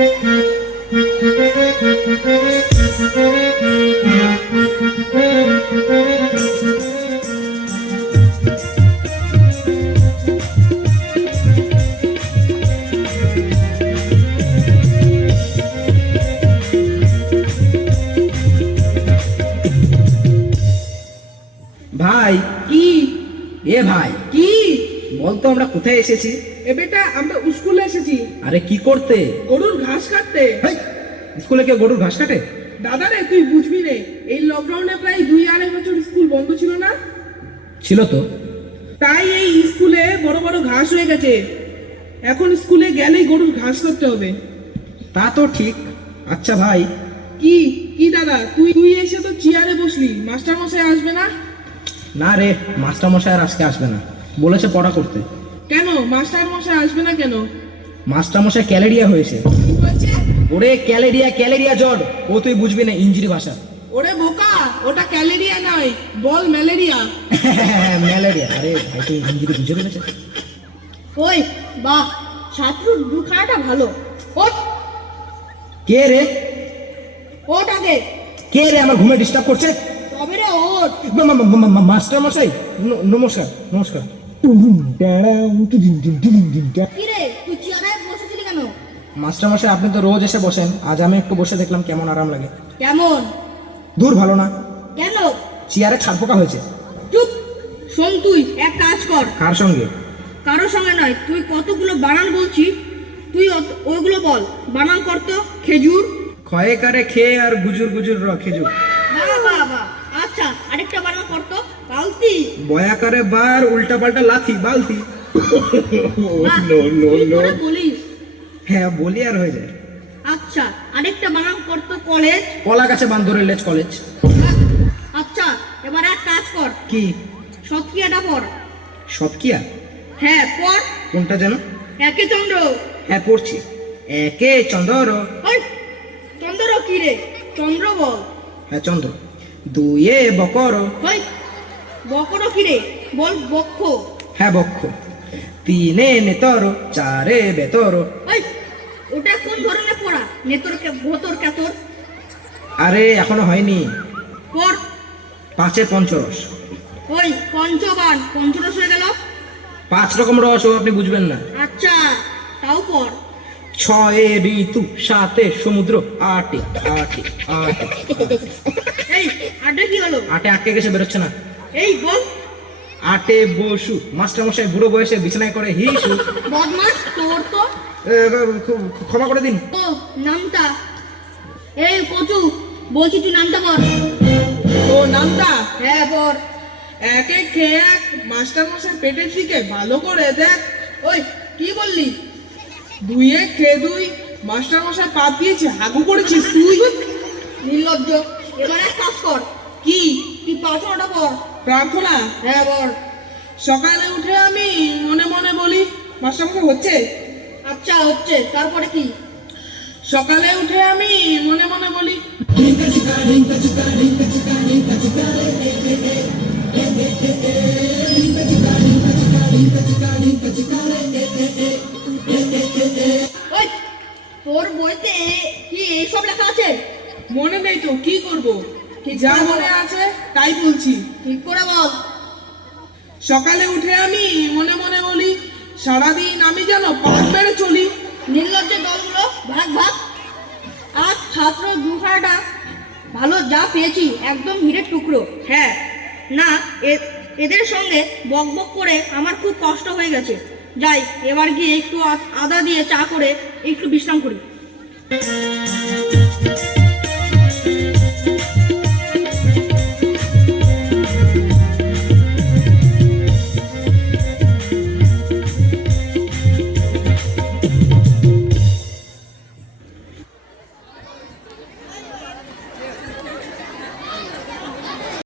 ভাই কি? এ ভাই কি? বলতো আমরা কোথায় এসেছি? এ বেটা, আমরা স্কুলে এসেছি আরে কি করতে? গরুর ঘাস কাটতে। হেই, স্কুলে কেউ গরুর ঘাস কাটে? দাদা রে, তুই বুঝবি রে, এই লকডাউনে প্রায় 2-2.5 বছর স্কুল বন্ধ ছিল না? ছিল তো। তাই এই স্কুলে বড় বড় ঘাস হয়ে গেছে। এখন স্কুলে গেলেই গরুর ঘাস করতে হবে। তা তো ঠিক। আচ্ছা ভাই, কি কি দাদা, তুই এসে তো চেয়ারে বসলি, মাস্টার মশাই আসবে না? না রে, মাস্টার মশাই আর আজকে আসবে না, বলেছে পড়া করতে। কেন মাস্টার মশাই আসবে না কেন? মাস্টার মশাই ক্যালেরিয়া হয়েছে। কি বলছে? ওরে ক্যালেরিয়া, ক্যালেরিয়া জ্বর। ও তুই বুঝবি না, ইঞ্জিরি ভাষা। ওরে বোকা, ওটা ক্যালেরিয়া নয়, বল ম্যালেরিয়া। ম্যালেরিয়া। আরে ভাই, তুই ইঞ্জিরি বুঝে ফেলেছে। ওই বাহ, ছাত্র দুখানাটা ভালো। ওট কে রে? ওট আগে। কে রে আমার ঘুমে ডিস্টার্ব করছে? তবে রে ওট। মাস্টার মশাই, নমস্কার নমস্কার। কি রে, তুই চেয়ারে বসেছিলি কেন? মাস্টার মশাই, আপনি তো রোজ এসে বসেন, আজ আমি একটু বসে দেখলাম কেমন আরাম লাগে। কেমন? দূর ভালো না, কেন? চেয়ারে ছাদ পোকা হয়েছে। চুপ। শোন, তুই এক কাজ কর। কার সঙ্গে? কারোর সঙ্গে নয়, তুই কতগুলো বানান বলছি, তুই ওইগুলো বল। বানান কর তো। খেজুর। ক্ষয়ে কারে খেয়ে আর গুজুর গুজুর খেজুর। বাহ বাহ বাহ। আচ্ছা, আরেকটা বানান কর তো। বালতি। বয়াকারে বার উল্টা পাল্টা লাথি বালতি। বাহ, কি করে বলিস। হ্যাঁ বলি আর হয়ে যায়। আচ্ছা, আরেকটা বানান কর তো। কলেজ। কলা গাছে বান্দরের লেজ কলেজ। আচ্ছা, এবার এক কাজ কর। কি? সৎক্রিয়াটা পড়। সৎকিয়া? হ্যাঁ পড়। কোনটা যেন? একে চন্দ্র। হ্যাঁ পড়ছি। একে চন্দ্র। ওই চন্দ্র কি রে? চন্দ্র বল। হ্যাঁ চন্দ্র। দুয়ে বকর। ওই বকর কি রে? বল বক্ষ। হ্যাঁ বক্ষ। তিনে নেতর। চারে বেতর। ওই ওটা কোন ধরনের পড়া? নেতর ভোতর কেতর। আরে এখনো হয়নি। পড়। পাঁচে পঞ্চরস। ওই পঞ্চবান পঞ্চরস হয়ে গেল। 5 রকম রস, ও আপনি বুঝবেন না। আচ্ছা, তাও পড়। 6 ঋতু, 7 সমুদ্র, 8 8 8। এই আড্ডা কি হলো? 8 আটকে গেছে, বেরোচ্ছে না। এই বল। 8 বসু। মাস্টার মশাই বুড়ো বয়সে বিছানায় করে হিসু। বদমাস তোর তো। ক্ষমা করে দিন। ও নামটা। এই কচু, বলছি তুই নামটা বল। ও নামটা? হ্যাঁ বল। একে খেয়ে এক, মাস্টার মশাই পেটের দিকে ভালো করে দেখ। ওই কি বললি? দুইয়ে খেয়ে দুই, মাস্টার মশাই পাত দিয়েছে, হাগু করেছিস তুই। নির্লজ্জ। এবার এক কাজ কর। কি? তুই প্রার্থনাটা পড়। প্রার্থনা? হ্যাঁ বল। সকালে উঠে আমি মনে মনে বলি, মাস্টার মশাই হচ্ছে? আচ্ছা হচ্ছে, তারপরে কি? সকালে উঠে আমি মনে মনে বলি, ওই তোর বইতে কি এইসব লেখা আছে? মনে নেই তো কি করব, ঠিক যা করে বল। মনে আছে তাই বলছি। ঠিক করে বল। সকালে উঠে আমি মনে মনে বলি, সারাদিন আমি যেন পাক মেরে চলি। নির্লজ্জের দলগুলো ভাগ ভাগ। আজ ছাত্র দুখানাটা ভালো, যা পেয়েছি একদম হিরের টুকরো। হ্যাঁ না, এদের সঙ্গে বক বক করে আমার খুব কষ্ট হয়ে গেছে। যাই, এবার গিয়ে একটু আদা দিয়ে চা করে একটু বিশ্রাম করি।